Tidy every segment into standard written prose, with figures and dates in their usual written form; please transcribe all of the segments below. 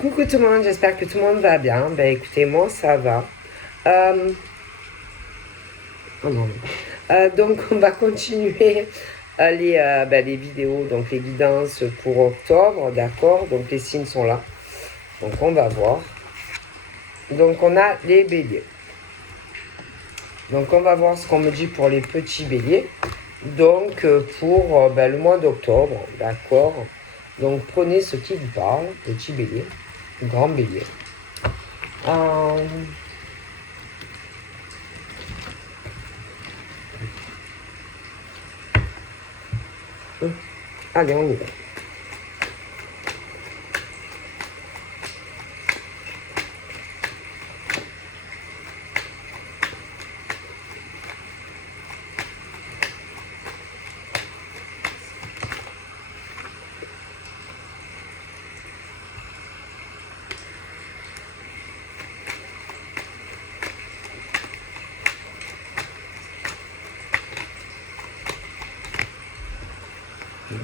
Coucou tout le monde, j'espère que tout le monde va bien. Ben écoutez, moi ça va. Euh, oh non. Donc on va continuer les vidéos, donc les guidances pour octobre, d'accord? Donc les signes sont là. Donc on va voir. Donc on a les béliers. Donc on va voir ce qu'on me dit pour les petits béliers. Donc pour le mois d'octobre, d'accord? Donc prenez ce qui vous parle, petit bélier, grand bélier. Allez, on y va.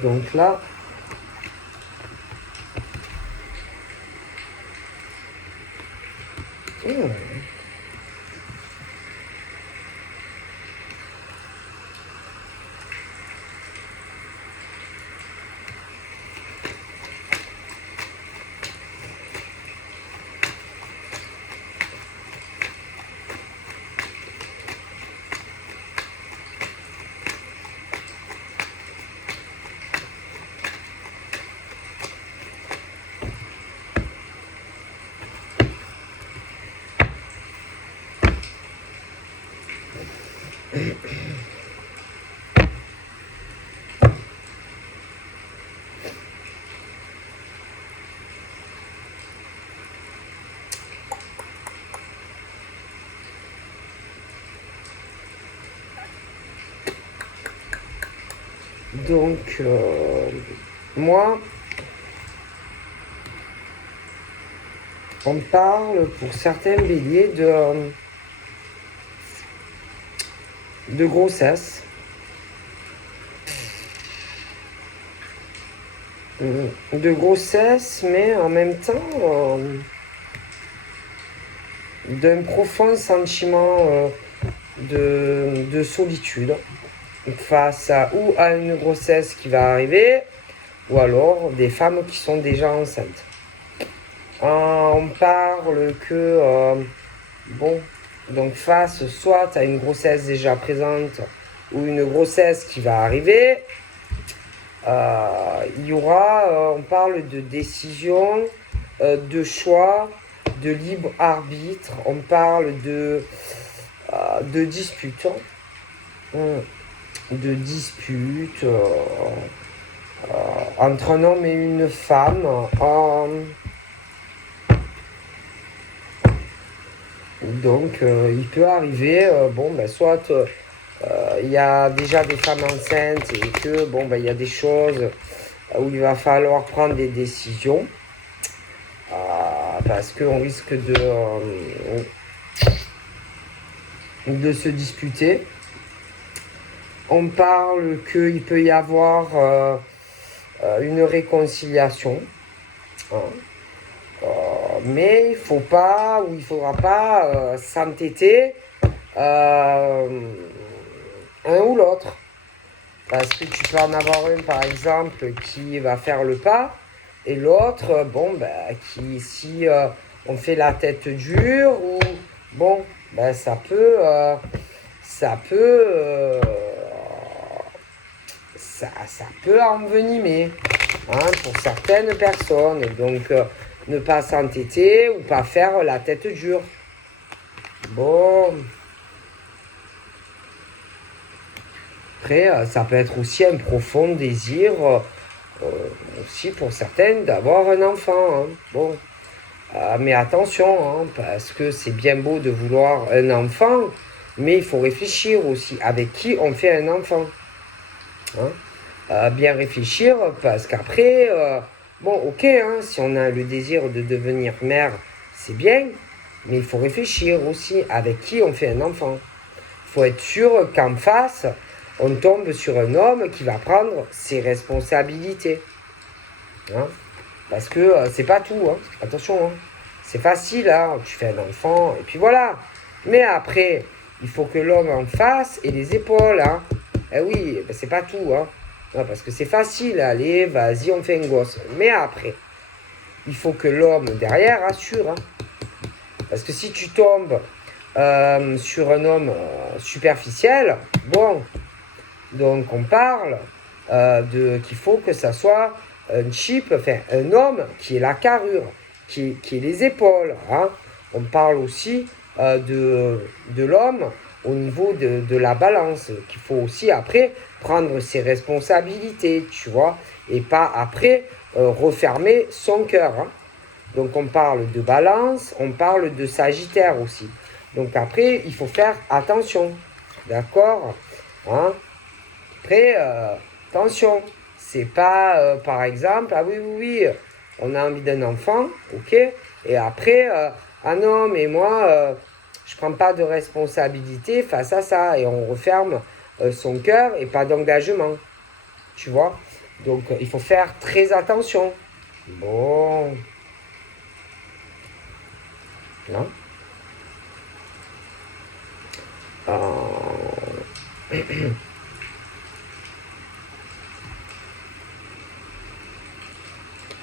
Donc là, donc moi, on parle pour certains béliers de grossesse. De grossesse, mais en même temps d'un profond sentiment de solitude face ou à une grossesse qui va arriver, ou alors des femmes qui sont déjà enceintes. On parle que, donc face soit à une grossesse déjà présente ou une grossesse qui va arriver, il y aura, on parle de décision, de choix, de libre arbitre, on parle de dispute, entre un homme et une femme. Donc il peut arriver, soit il y a déjà des femmes enceintes et que il y a des choses où il va falloir prendre des décisions parce qu'on risque de se disputer. On parle qu'il peut y avoir une réconciliation, mais il faudra pas s'entêter un ou l'autre. Parce que tu peux en avoir un, par exemple, qui va faire le pas, et l'autre, qui, si on fait la tête dure, ou, ça peut envenimer, pour certaines personnes. Donc, ne pas s'entêter ou pas faire la tête dure. Après, ça peut être aussi un profond désir, aussi pour certaines, d'avoir un enfant. Mais attention, parce que c'est bien beau de vouloir un enfant, mais il faut réfléchir aussi avec qui on fait un enfant. Bien réfléchir, parce qu'après, si on a le désir de devenir mère, c'est bien, mais il faut réfléchir aussi avec qui on fait un enfant. Il faut être sûr qu'en face, on tombe sur un homme qui va prendre ses responsabilités. Parce que c'est pas tout, hein. Attention, hein. C'est facile, hein. Tu fais un enfant, et puis voilà. Mais après, il faut que l'homme en face ait les épaules, hein. Eh oui, ben, c'est pas tout, hein. Non, parce que c'est facile, allez, vas-y, on fait un gosse. Mais après, il faut que l'homme derrière assure, hein. Parce que si tu tombes sur un homme superficiel, bon, donc on parle qu'il faut que ça soit un type, enfin un homme qui ait la carrure, qui ait les épaules, hein. On parle aussi de l'homme au niveau de la balance, qu'il faut aussi après prendre ses responsabilités, tu vois, et pas après refermer son cœur, hein. Donc on parle de balance, on parle de sagittaire aussi. Donc après, il faut faire attention, d'accord, hein. Après, attention, c'est pas, par exemple, ah oui, oui, oui, on a envie d'un enfant, ok, et après, ah non, mais moi, je prends pas de responsabilité face à ça, et on referme son cœur et pas d'engagement, tu vois. Donc, il faut faire très attention. Bon, non.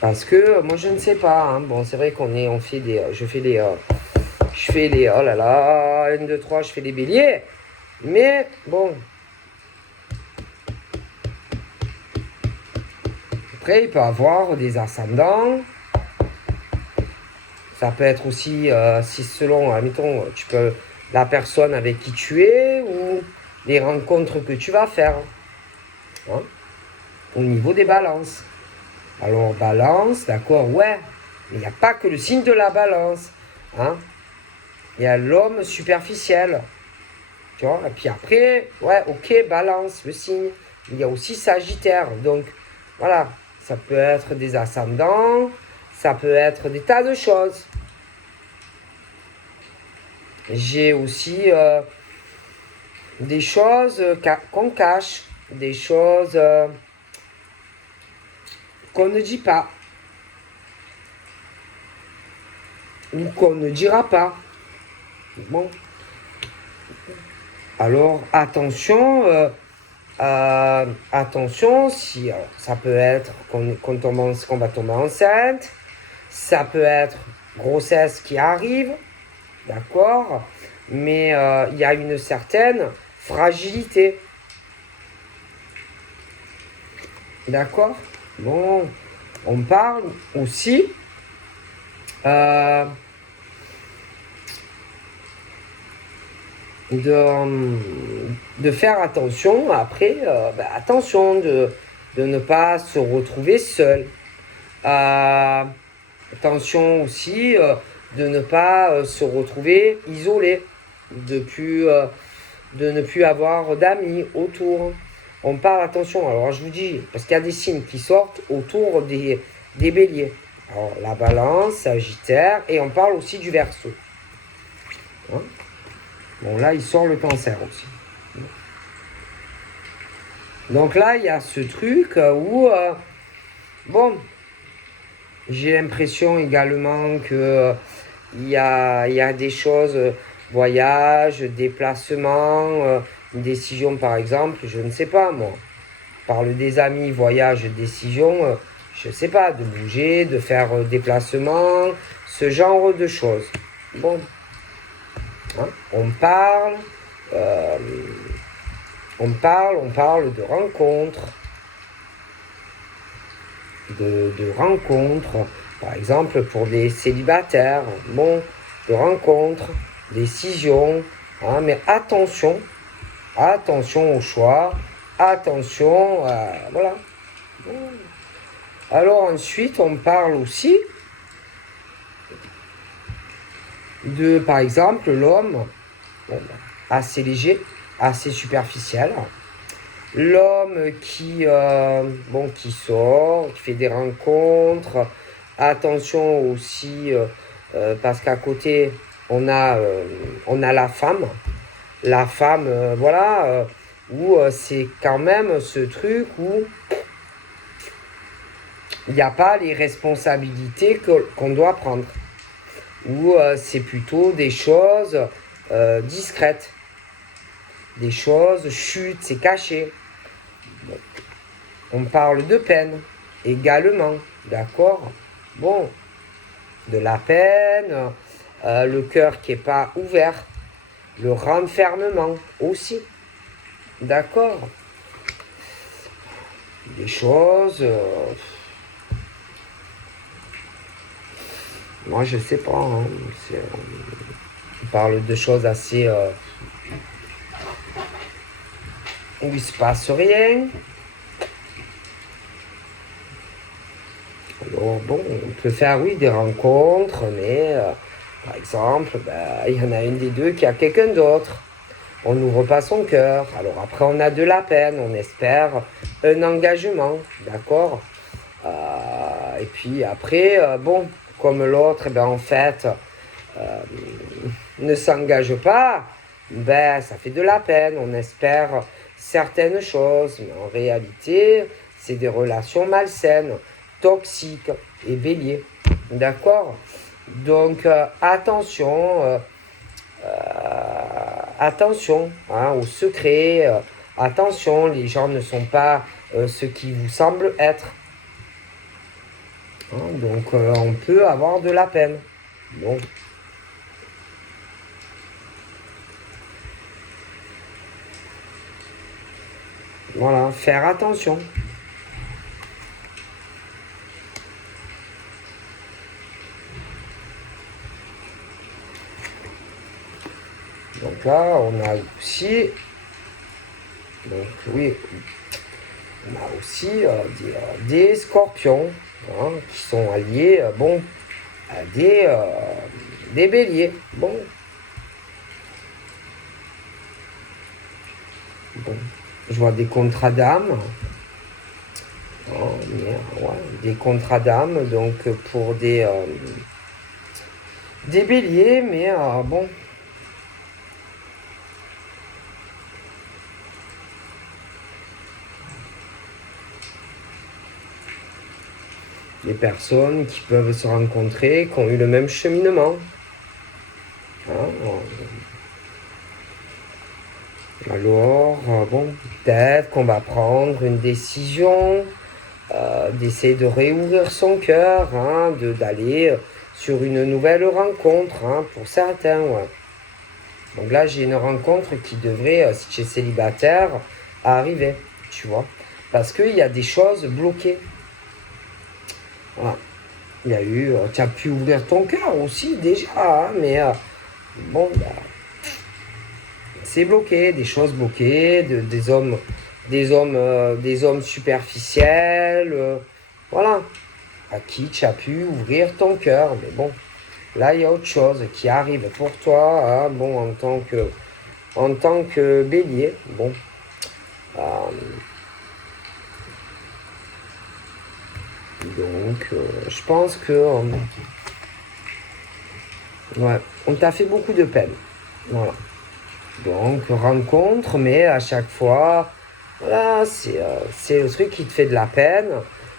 Parce que moi je ne sais pas, hein. Bon, c'est vrai on fait des, je fais les, oh là là, 1, 2, 3, je fais des béliers. Mais bon, après il peut avoir des ascendants. Ça peut être aussi, si selon, admettons, tu peux, la personne avec qui tu es ou les rencontres que tu vas faire, hein, au niveau des balances. Alors balance, d'accord, ouais, mais il n'y a pas que le signe de la balance, hein. Il y a l'homme superficiel. Tu vois, et puis après, ouais, ok, balance, le signe. Il y a aussi Sagittaire. Donc, voilà, ça peut être des ascendants, ça peut être des tas de choses. J'ai aussi des choses qu'on cache, des choses qu'on ne dit pas, ou qu'on ne dira pas. Bon. Alors, attention, attention, si ça peut être qu'on va tomber enceinte, ça peut être grossesse qui arrive, d'accord, mais il y a une certaine fragilité, d'accord. Bon, on parle aussi de faire attention, après, attention de ne pas se retrouver seul. Attention aussi de ne pas se retrouver isolé, de ne plus avoir d'amis autour. On parle, attention, alors je vous dis, parce qu'il y a des signes qui sortent autour des béliers. Alors la balance, Sagittaire, et on parle aussi du Verseau. Hein? Bon, là, il sort le Cancer aussi. Donc là, il y a ce truc où, bon, j'ai l'impression également que il y a des choses, voyage, déplacement, décision par exemple, je ne sais pas moi. Parle des amis, voyage, décision, je ne sais pas, de bouger, de faire déplacement, ce genre de choses. Bon, hein, on parle de rencontres, de rencontres, par exemple pour des célibataires, bon, de rencontres, décisions, hein, mais attention au choix, attention, voilà. Alors ensuite, on parle aussi de, par exemple, l'homme, bon, assez léger, assez superficiel. L'homme qui sort, qui fait des rencontres. Attention aussi, parce qu'à côté, on a la femme. La femme, voilà, où c'est quand même ce truc où il n'y a pas les responsabilités qu'on doit prendre. Ou c'est plutôt des choses discrètes. Des choses chutes, c'est caché. Bon. On parle de peine également, d'accord? Bon, de la peine, le cœur qui n'est pas ouvert, le renfermement aussi, d'accord? Des choses... moi, je sais pas. Hein, on parle de choses assez... où il se passe rien. Alors, bon, on peut faire, oui, des rencontres, mais... par exemple, il y en a une des deux qui a quelqu'un d'autre. On n'ouvre pas son cœur. Alors après, on a de la peine. On espère un engagement, d'accord? Et puis après, bon, comme l'autre, en fait, ne s'engage pas, ça fait de la peine. On espère certaines choses, mais en réalité, c'est des relations malsaines, toxiques et béliers, d'accord? Donc, attention, attention hein, aux secrets, attention, les gens ne sont pas ce qui vous semble être. Hein, donc on peut avoir de la peine. Bon. Voilà, faire attention. Donc là, on a aussi, donc oui, on a aussi des scorpions hein, qui sont alliés, à des béliers. Bon. Je vois des contrats d'âme. Des contrats d'âme, donc pour des béliers, mais bon. Des personnes qui peuvent se rencontrer, qui ont eu le même cheminement. Hein, alors, bon, peut-être qu'on va prendre une décision, d'essayer de réouvrir son cœur, hein, d'aller sur une nouvelle rencontre, hein, pour certains, ouais. Donc là, j'ai une rencontre qui devrait, si tu es célibataire, arriver, tu vois. Parce qu'il y a des choses bloquées. Voilà. Il y a eu, tu as pu ouvrir ton cœur aussi déjà, hein, mais bon, c'est bloqué, des choses bloquées, des hommes, des hommes superficiels, voilà, à qui tu as pu ouvrir ton cœur. Mais bon, là, il y a autre chose qui arrive pour toi, hein, bon, en tant que bélier, bon. Donc, je pense que ouais, on t'a fait beaucoup de peine. Voilà. Donc, rencontre, mais à chaque fois, voilà, c'est le truc qui te fait de la peine.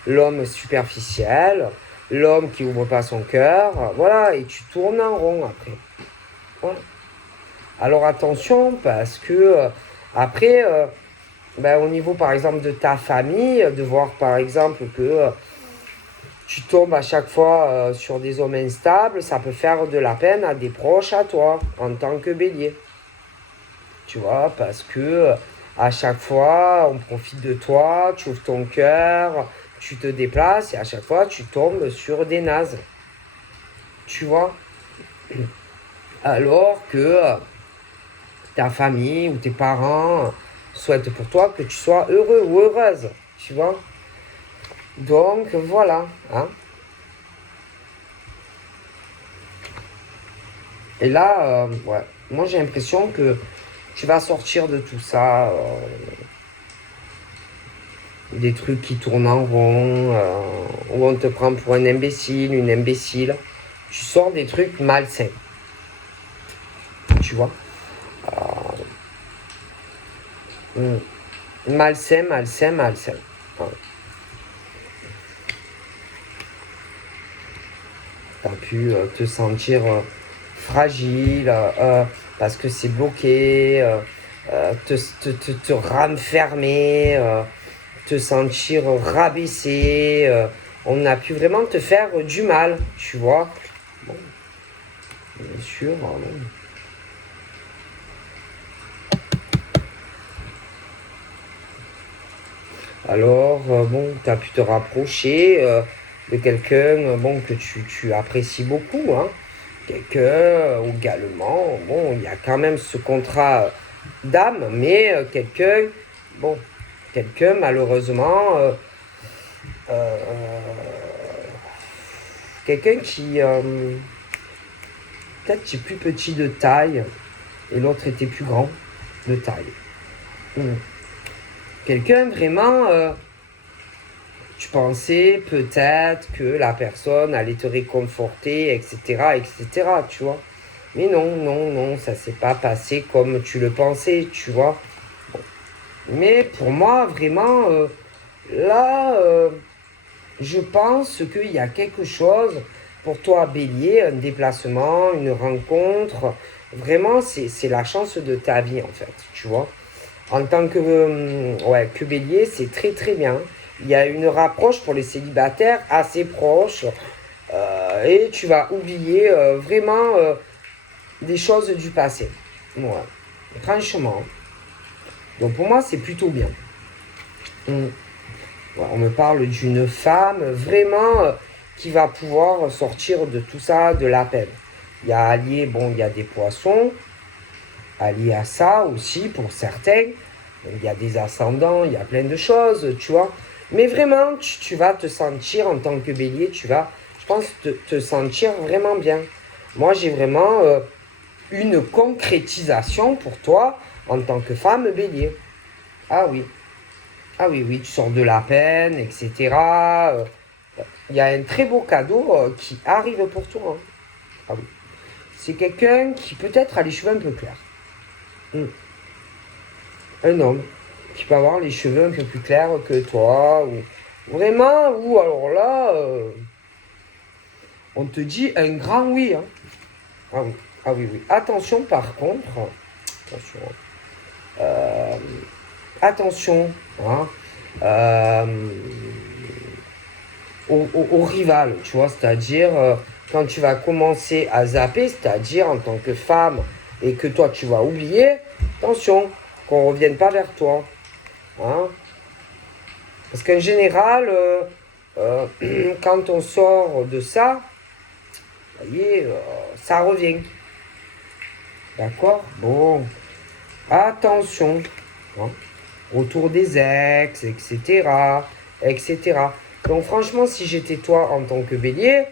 L'homme superficiel, l'homme qui ouvre pas son cœur, voilà, et tu tournes en rond après. Voilà. Alors attention, parce que après, au niveau par exemple de ta famille, de voir par exemple que tu tombes à chaque fois sur des hommes instables, ça peut faire de la peine à des proches à toi, en tant que bélier. Tu vois, parce que à chaque fois, on profite de toi, tu ouvres ton cœur, tu te déplaces, et à chaque fois, tu tombes sur des nazes. Tu vois? Alors que ta famille ou tes parents souhaitent pour toi que tu sois heureux ou heureuse. Tu vois? Donc, voilà. Hein. Et là, ouais, moi j'ai l'impression que tu vas sortir de tout ça. Des trucs qui tournent en rond, où on te prend pour un imbécile, une imbécile. Tu sors des trucs malsains. Tu vois? Malsain, malsain, malsain. Ouais. as pu te sentir fragile, parce que c'est bloqué, te renfermer, te sentir rabaissé. On a pu vraiment te faire du mal, tu vois. Bon, bien sûr. Bon. Alors, bon, tu as pu te rapprocher de quelqu'un bon, que tu apprécies beaucoup, hein. Quelqu'un également, bon, il y a quand même ce contrat d'âme, mais bon, quelqu'un malheureusement, euh, quelqu'un qui peut-être qui est plus petit de taille et l'autre était plus grand de taille. Quelqu'un vraiment, tu pensais peut-être que la personne allait te réconforter, etc., etc., tu vois. Mais non, non, non, ça s'est pas passé comme tu le pensais, tu vois. Bon. Mais pour moi, vraiment, là, je pense qu'il y a quelque chose pour toi, Bélier, un déplacement, une rencontre. Vraiment, c'est la chance de ta vie, en fait, tu vois. En tant que Bélier, c'est très très bien. Il y a une rapproche pour les célibataires assez proche. Et tu vas oublier vraiment des choses du passé. Ouais. Franchement. Donc pour moi, c'est plutôt bien. Ouais, on me parle d'une femme vraiment qui va pouvoir sortir de tout ça, de la peine. Il y a allié, bon, il y a des poissons, allié à ça aussi pour certains. Donc, il y a des ascendants, il y a plein de choses, tu vois. Mais vraiment, tu vas te sentir en tant que bélier, tu vas, je pense, te sentir vraiment bien. Moi, j'ai vraiment une concrétisation pour toi en tant que femme bélier. Ah oui. Ah oui, oui, tu sors de la peine, etc. Il y a un très beau cadeau qui arrive pour toi, hein. Ah oui. C'est quelqu'un qui peut-être a les cheveux un peu clairs. Un homme qui peut avoir les cheveux un peu plus clairs que toi. Ou vraiment, ou alors là, on te dit un grand oui, hein. Ah oui, ah oui, oui. Attention par contre, attention, euh, attention, hein, euh, au rival, tu vois, c'est-à-dire quand tu vas commencer à zapper, c'est-à-dire en tant que femme et que toi tu vas oublier, attention, qu'on ne revienne pas vers toi, hein. Parce qu'en général, quand on sort de ça, vous voyez, ça revient. D'accord? Bon, attention, hein, autour des ex, etc., etc. Donc franchement, si j'étais toi en tant que bélier,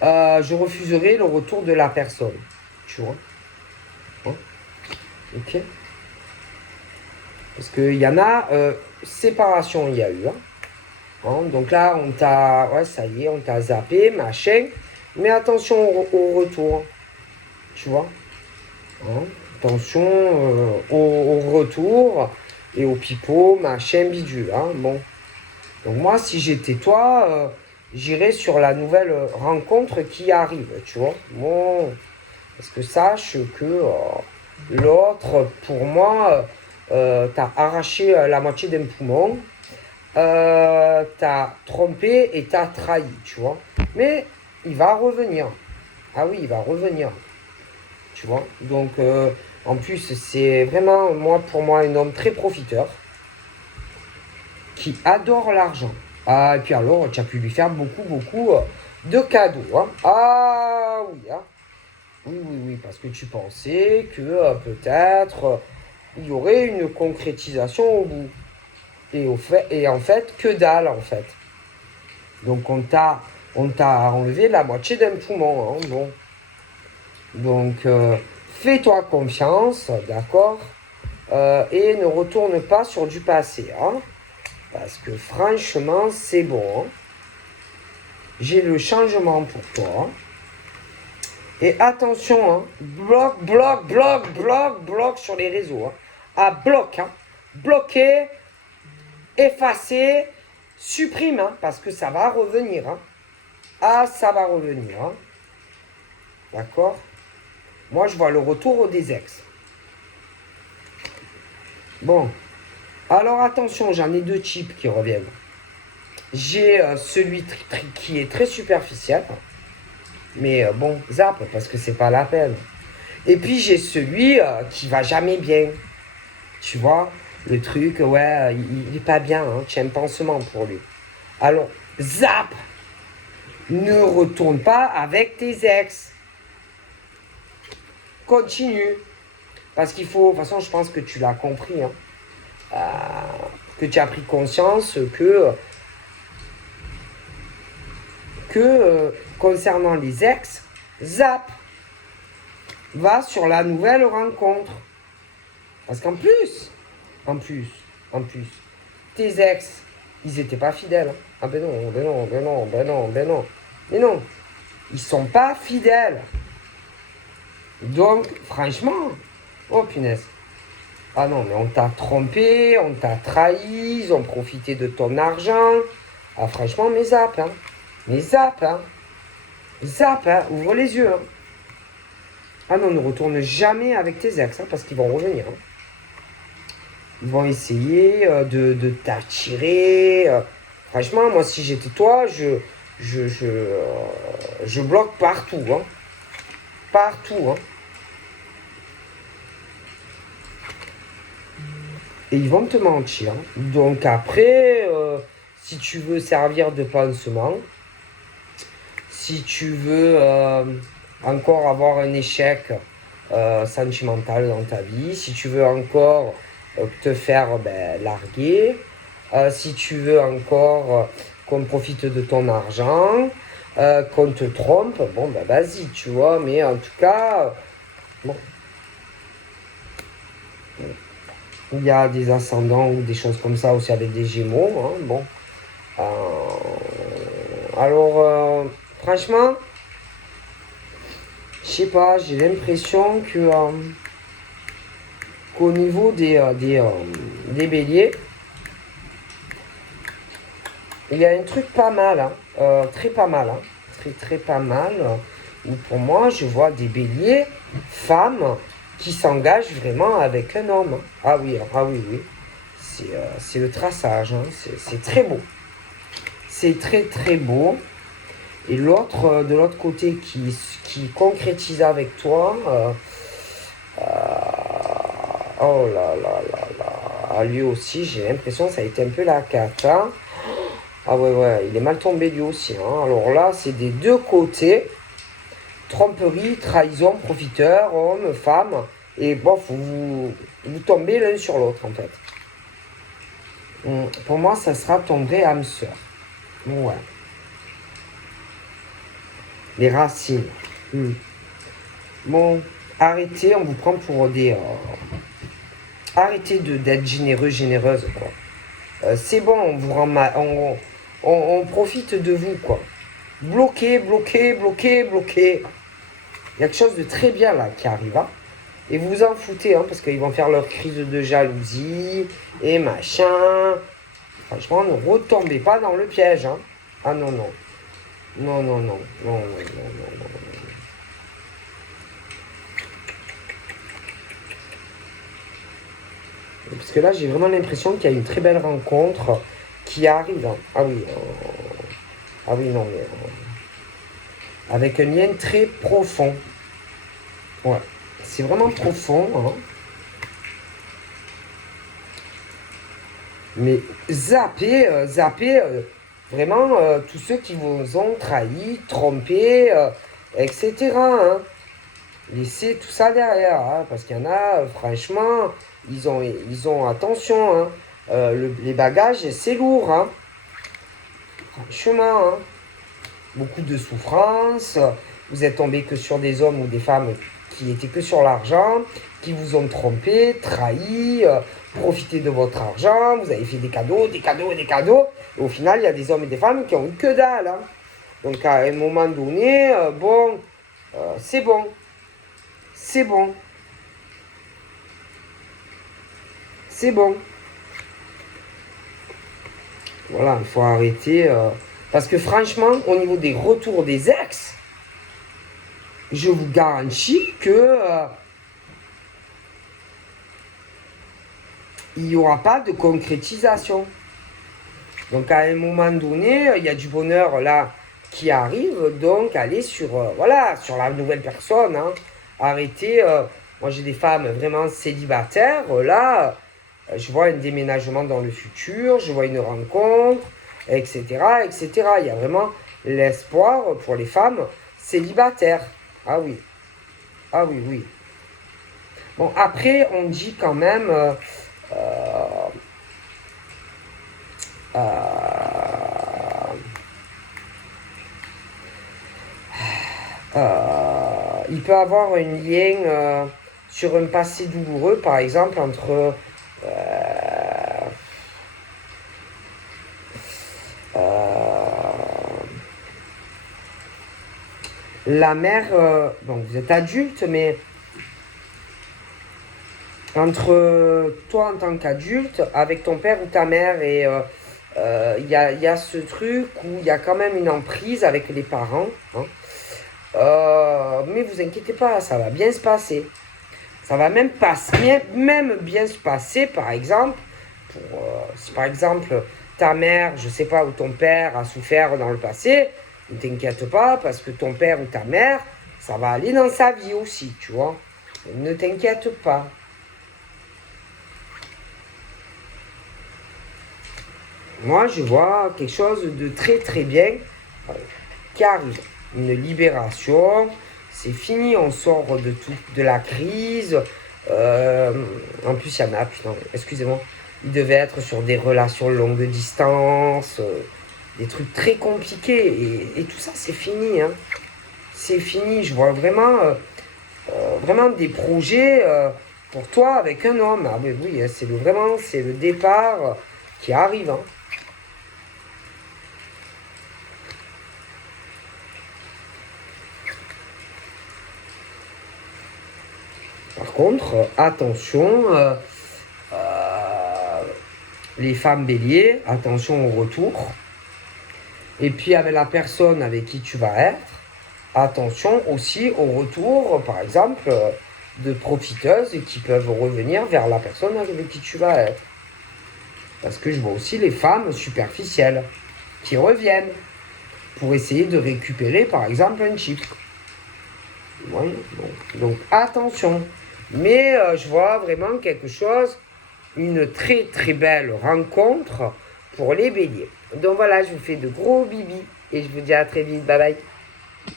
je refuserais le retour de la personne. Tu vois? Hein? Ok? Parce qu'il y en a, séparation, il y a eu. Hein? Hein? Donc là, on t'a, ouais, ça y est, on t'a zappé, machin. Mais attention au retour. Tu vois? Hein? Attention au retour et au pipeau, machin, bidule. Hein? Bon. Donc moi, si j'étais toi, j'irais sur la nouvelle rencontre qui arrive, tu vois. Bon, parce que sache que l'autre, pour moi, t'as arraché la moitié d'un poumon, t'as trompé et t'as trahi, tu vois. Mais il va revenir. Ah oui, il va revenir, tu vois. Donc, en plus, c'est vraiment, moi, pour moi, un homme très profiteur qui adore l'argent. Ah, et puis alors, tu as pu lui faire beaucoup, beaucoup de cadeaux. Hein. Ah oui, hein. Oui, oui, oui, parce que tu pensais que peut-être il y aurait une concrétisation au bout. Et en fait, que dalle, en fait. Donc, on t'a enlevé la moitié d'un poumon. Hein, bon. Donc, fais-toi confiance, d'accord, et ne retourne pas sur du passé. Hein. Parce que franchement, c'est bon. Hein. J'ai le changement pour toi. Et attention, hein, bloc sur les réseaux. Hein. À bloc, hein. Bloquer, effacer, supprime, hein, parce que ça va revenir. Hein. Ah, ça va revenir. Hein. D'accord? Moi, je vois le retour des ex. Bon. Alors, attention, j'en ai deux types qui reviennent. J'ai celui qui est très superficiel. Mais bon, zap, parce que c'est pas la peine. Et puis, j'ai celui qui va jamais bien. Tu vois? Le truc, ouais, il est pas bien. Hein, tu as un pansement pour lui. Alors, zap! Ne retourne pas avec tes ex. Continue. Parce qu'il faut, de toute façon, je pense que tu l'as compris, hein, que tu as pris conscience que concernant les ex, zap, va sur la nouvelle rencontre. Parce qu'en plus, en plus, en plus, tes ex, ils étaient pas fidèles. Hein. Ah ben non, ben non, ben non, ben non, ben non. Mais non, ils sont pas fidèles. Donc, franchement, oh punaise. Ah non, mais on t'a trompé, on t'a trahi, ils ont profité de ton argent. Ah franchement, mais zap, hein. Mais zap, hein. Zap, hein. Ouvre les yeux, hein. Ah non, ne retourne jamais avec tes ex, hein, parce qu'ils vont revenir. Hein. Ils vont essayer de t'attirer. Franchement, moi, si j'étais toi, je bloque partout, hein. Partout, hein. Et ils vont te mentir. Donc après, si tu veux servir de pansement, si tu veux encore avoir un échec sentimental dans ta vie, si tu veux encore te faire larguer, si tu veux encore qu'on profite de ton argent, qu'on te trompe, bon ben vas-y, tu vois, mais en tout cas, bon, il y a des ascendants ou des choses comme ça aussi avec des gémeaux, hein, bon. Alors, franchement, je sais pas, j'ai l'impression que qu'au niveau des béliers, il y a un truc pas mal, hein, très pas mal, hein, très pas mal, où pour moi, je vois des béliers, femmes, qui s'engagent vraiment avec un homme. Hein. Ah oui, oui. C'est le traçage, hein, c'est très beau. C'est très beau. Et l'autre, de l'autre côté, qui concrétise avec toi, oh là, lui aussi, j'ai l'impression que ça a été un peu la cata. Ah ouais, il est mal tombé lui aussi. Hein. Alors là, c'est des deux côtés. Tromperie, trahison, profiteur, homme, femme. Et bon, vous tombez l'un sur l'autre en fait. Pour moi, ça sera ton vrai âme sœur. Ouais. Les racines. Bon, arrêtez, on vous prend pour des... arrêtez d'être généreux, généreuse, quoi. C'est bon, on vous rend mal, on profite de vous, quoi. Bloqué. Il y a quelque chose de très bien, là, qui arrive, hein. Et vous vous en foutez, hein, parce qu'ils vont faire leur crise de jalousie, et machin. Franchement, ne retombez pas dans le piège, hein. Ah non. Non. Parce que là, j'ai vraiment l'impression qu'il y a une très belle rencontre qui arrive. Hein. Ah oui. Ah oui, non, mais... avec un lien très profond. Ouais. C'est vraiment profond. Hein. Mais zappez, vraiment tous ceux qui vous ont trahi, trompé, etc. Hein. Laissez tout ça derrière. Hein, parce qu'il y en a, franchement, ils ont attention. Hein. Les bagages, c'est lourd. Hein. Franchement, hein. Beaucoup de souffrance. Vous êtes tombé que sur des hommes ou des femmes qui étaient que sur l'argent, qui vous ont trompé, trahi, profité de votre argent. Vous avez fait des cadeaux. Et au final, il y a des hommes et des femmes qui ont eu que dalle. Hein. Donc à un moment donné, c'est bon. C'est bon. Voilà, il faut arrêter Parce que franchement, au niveau des retours des ex, je vous garantis que il n'y aura pas de concrétisation. Donc à un moment donné, il y a du bonheur là qui arrive, donc allez sur, voilà, sur la nouvelle personne. Hein. Arrêtez, moi j'ai des femmes vraiment célibataires, là, je vois un déménagement dans le futur, je vois une rencontre, etc., etc. Il y a vraiment l'espoir pour les femmes célibataires. Ah oui, ah oui, oui. Bon, après, on dit quand même... il peut avoir un lien sur un passé douloureux, par exemple, entre la mère, bon, vous êtes adulte, mais entre toi en tant qu'adulte, avec ton père ou ta mère, et il y a ce truc où il y a quand même une emprise avec les parents. Hein. Mais vous inquiétez pas, ça va bien se passer. Ça va même, même bien se passer, par exemple, si par exemple ta mère, je sais pas, ou ton père a souffert dans le passé, ne t'inquiète pas, parce que ton père ou ta mère, ça va aller dans sa vie aussi, tu vois. Ne t'inquiète pas. Moi, je vois quelque chose de très très bien qui arrive. Une libération, c'est fini, on sort de tout, de la crise. En plus, il y en a, putain, excusez-moi, il devait être sur des relations longue distance, des trucs très compliqués. Et tout ça, c'est fini. Hein. C'est fini. Je vois vraiment, vraiment des projets pour toi avec un homme. Ah, mais oui, hein, vraiment, c'est le départ qui arrive. Hein. Par contre, attention, les femmes béliers, attention au retour. Et puis avec la personne avec qui tu vas être, attention aussi au retour, par exemple, de profiteuses qui peuvent revenir vers la personne avec qui tu vas être. Parce que je vois aussi les femmes superficielles qui reviennent pour essayer de récupérer, par exemple, un chip. Oui, donc attention. Mais je vois vraiment quelque chose, une très très belle rencontre pour les béliers. Donc voilà, je vous fais de gros bibis et je vous dis à très vite. Bye bye.